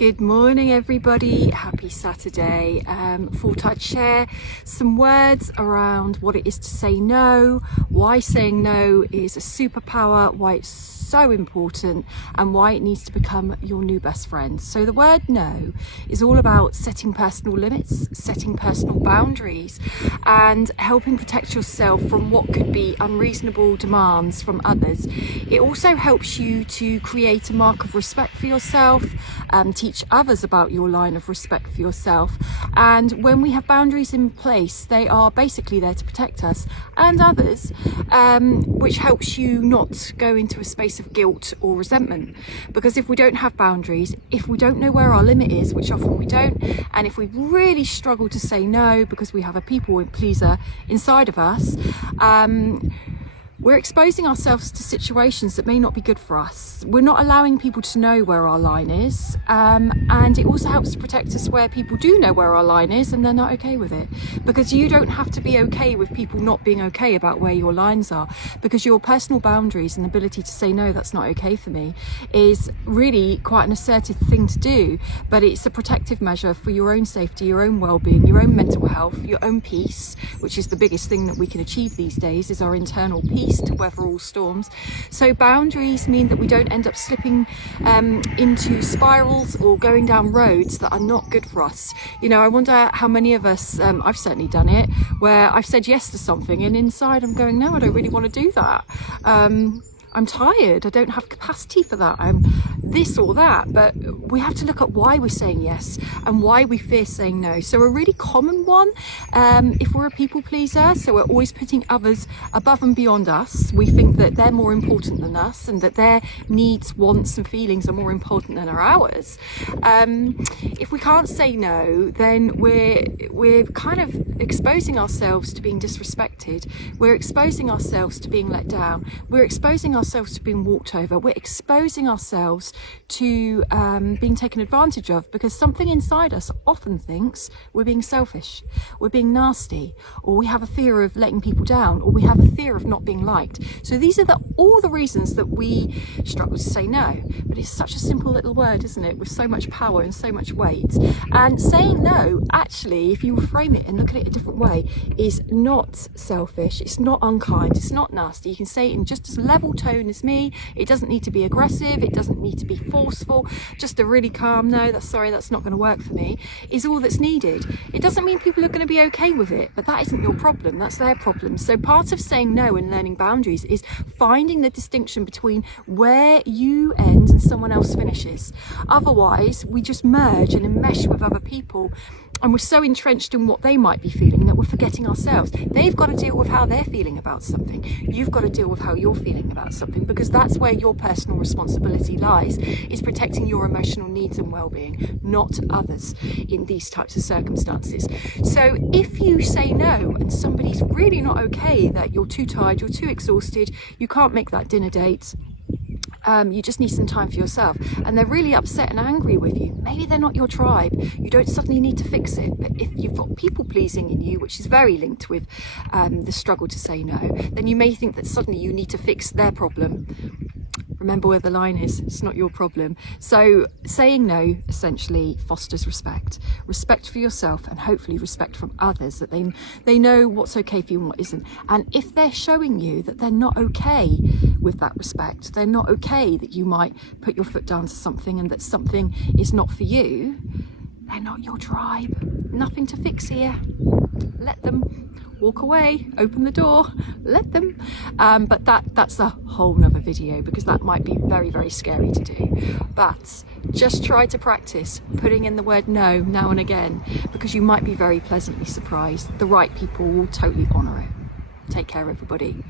Good morning everybody, happy Saturday. Thought I'd share some words around what it is to say no, why saying no is a superpower, why it's so important and why it needs to become your new best friend. So the word no is all about setting personal limits, setting personal boundaries and helping protect yourself from what could be unreasonable demands from others. It also helps you to create a mark of respect for yourself, teach others about your line of respect for yourself, and when we have boundaries in place they are basically there to protect us and others, which helps you not go into a space of guilt or resentment. Because if we don't have boundaries, if we don't know where our limit is, which often we don't, and if we really struggle to say no because we have a people pleaser inside of us, we're exposing ourselves to situations that may not be good for us. We're not allowing people to know where our line is, and it also helps to protect us where people do know where our line is and they're not okay with it. Because you don't have to be okay with people not being okay about where your lines are, because your personal boundaries and ability to say no, that's not okay for me, is really quite an assertive thing to do, but it's a protective measure for your own safety, your own well-being, your own mental health, your own peace, which is the biggest thing that we can achieve these days, is our internal peace to weather all storms. So boundaries mean that we don't end up slipping into spirals or going down roads that are not good for us. You know, I wonder how many of us, I've certainly done it, where I've said yes to something and inside I'm going, no, I don't really want to do that. I'm tired, I don't have capacity for that, I'm this or that. But we have to look at why we're saying yes and why we fear saying no. So a really common one, if we're a people pleaser, so we're always putting others above and beyond us, we think that they're more important than us and that their needs, wants and feelings are more important than ours. If we can't say no, then we're kind of exposing ourselves to being disrespected, we're exposing ourselves to being let down, we're exposing ourselves to being walked over, we're exposing ourselves to being taken advantage of, because something inside us often thinks we're being selfish, we're being nasty, or we have a fear of letting people down, or we have a fear of not being liked. So these are all the reasons that we struggle to say no. But it's such a simple little word, isn't it, with so much power and so much weight. And saying no, actually, if you reframe it and look at it a different way, is not selfish, it's not unkind, it's not nasty. You can say it in just as level tone as me. It doesn't need to be aggressive, it doesn't need to be forceful, just a really calm no, that's not going to work for me, is all that's needed. It doesn't mean people are going to be okay with it, but that isn't your problem, that's their problem. So part of saying no and learning boundaries is finding the distinction between where you end and someone else finishes. Otherwise we just merge and enmesh with other people, and we're so entrenched in what they might be feeling that we're forgetting ourselves. They've got to deal with how they're feeling about something. You've got to deal with how you're feeling about something, because that's where your personal responsibility lies, is protecting your emotional needs and well-being, not others in these types of circumstances. So if you say no and somebody's really not okay, that you're too tired, you're too exhausted, you can't make that dinner date, you just need some time for yourself, and they're really upset and angry with you, maybe they're not your tribe, you don't suddenly need to fix it. But if you've got people pleasing in you, which is very linked with the struggle to say no, then you may think that suddenly you need to fix their problem. Remember where the line is, it's not your problem. So saying no essentially fosters respect for yourself, and hopefully respect from others, that they know what's okay for you and what isn't. And if they're showing you that they're not okay with that respect, they're not okay that you might put your foot down to something and that something is not for you, they're not your tribe. Nothing to fix here. Let them walk away, open the door, let them. But that's a whole nother video, because that might be very, very scary to do. But just try to practice putting in the word no now and again, because you might be very pleasantly surprised. The right people will totally honour it. Take care, everybody.